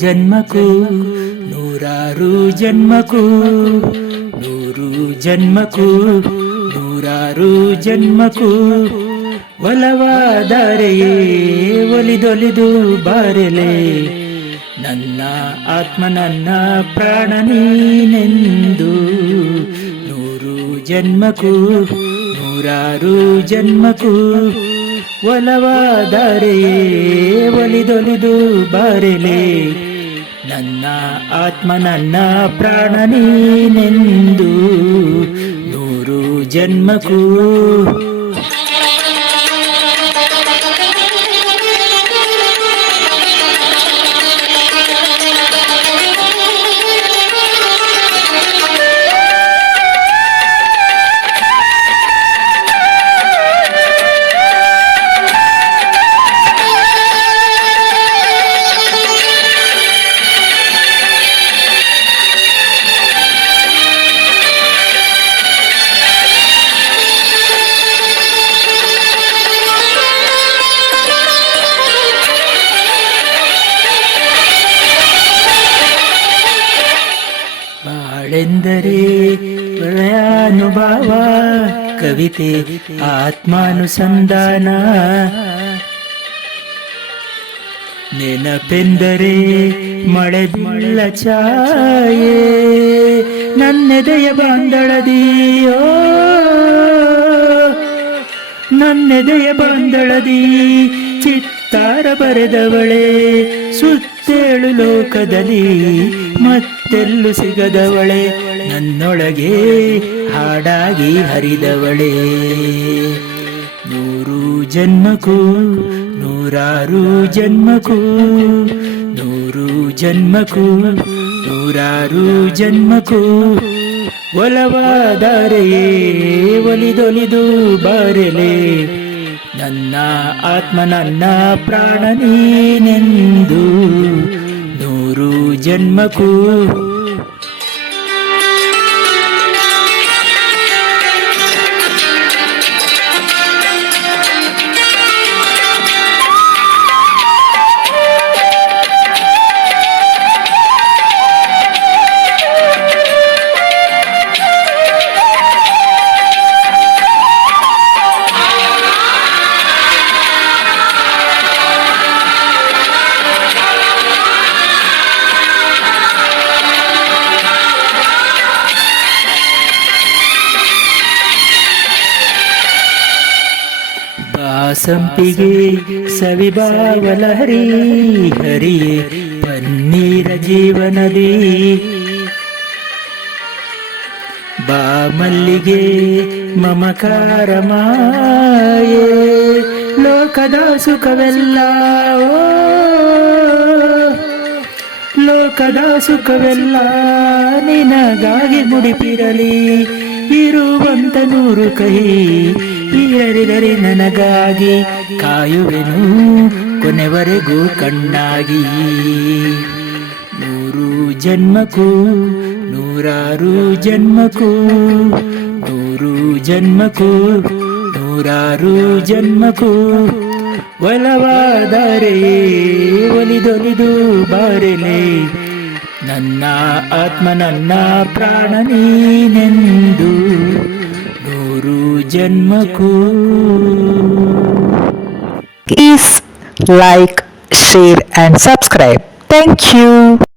ಜನ್ಮಕ್ಕೂ ನೂರಾರು ಜನ್ಮಕ್ಕೂ ನೂರು ಜನ್ಮಕ್ಕೂ ನೂರಾರು ಜನ್ಮಕ್ಕೂ ಒಲವಾದರೆಯೇ ಒಲಿದೊಲಿದು ಬಾರೆಲೆ ನನ್ನ ಆತ್ಮ ನನ್ನ ಪ್ರಾಣ ನೀನೆಂದು ನೂರು ಜನ್ಮಕ್ಕೂ ನೂರಾರು ಜನ್ಮಕ್ಕೂ ಒಲವಾದರೆಯೇ ಒಲಿದೊಲಿದು ಬಾರೆಲೆ ನನ್ನ ಆತ್ಮ ನನ್ನ ಪ್ರಾಣ ನೀನೆಂದು ನೂರು ಜನ್ಮಕ್ಕೂ ಬಾಳೆಂದರೆ ಪ್ರಣಯಾನುಭವ ಕವಿತೆ ಆತ್ಮಾನುಸಂಧಾನ ನೆನಪೆಂದರೆ ಮಳೆ ಬೀಳ ಛಾಯೆ ನನ್ನೆದೆಯ ಬಾಂದಳದಿಯೋ ನನ್ನೆದೆಯ ಬಾಂದಳದಿ ಚಿತ್ತಾರ ಬರೆದವಳೆ ಸುತ್ತೇಳು ಲೋಕದಲ್ಲಿ ಮತ್ತೆಲ್ಲೂ ಸಿಗದವಳೆ ನನ್ನೊಳಗೆ ಹಾಡಾಗಿ ಹರಿದವಳೆ ನೂರು ಜನ್ಮಕ್ಕೂ ನೂರಾರು ಜನ್ಮಕ್ಕೂ ನೂರು ಜನ್ಮಕ್ಕೂ ನೂರಾರು ಜನ್ಮಕ್ಕೂ ಒಲವಾದರೆಯೇ ಒಲಿದೊಲಿದು ಬಾರೆಲೆ ನನ್ನ ಆತ್ಮ ನನ್ನ ಪ್ರಾಣ ನೀನೆಂದು ನೂರು ಜನ್ಮಕ್ಕೂ ಸಂಪಿಗೆ ಸವಿಭಾವಲಹರಿ ಹರಿಯೇ ಪನ್ನೀರ ಜೀವನದಿ ಬಾ ಮಲ್ಲಿಗೆ ಮಮಕಾರ ಮಾಯೆ ಲೋಕದ ಸುಖವೆಲ್ಲ ಲೋಕದ ಸುಖವೆಲ್ಲ ನಿನಗಾಗಿ ಮುಡಿಪಿರಲಿ ಇರುವಂತ ನೂರು ಕಹಿ ಹರಿದರೆ ನನಗಾಗಿ ಕಾಯುವೆನು ಕೊನೆವರೆಗೂ ಕಣ್ಣಾಗಿ ನೂರು ಜನ್ಮಕ್ಕೂ ನೂರಾರು ಜನ್ಮಕ್ಕೂ ನೂರು ಜನ್ಮಕ್ಕೂ ನೂರಾರು ಜನ್ಮಕ್ಕೂ ಒಲವಾದರೆಯೇ ಒಲಿದೊಲಿದು ಬಾರೆಲೆ ನನ್ನ ಆತ್ಮ ನನ್ನ ಪ್ರಾಣ ನೀನೆಂದು ನೂರು ಜನ್ಮಕ್ಕೂ Please like, share and subscribe. Thank you.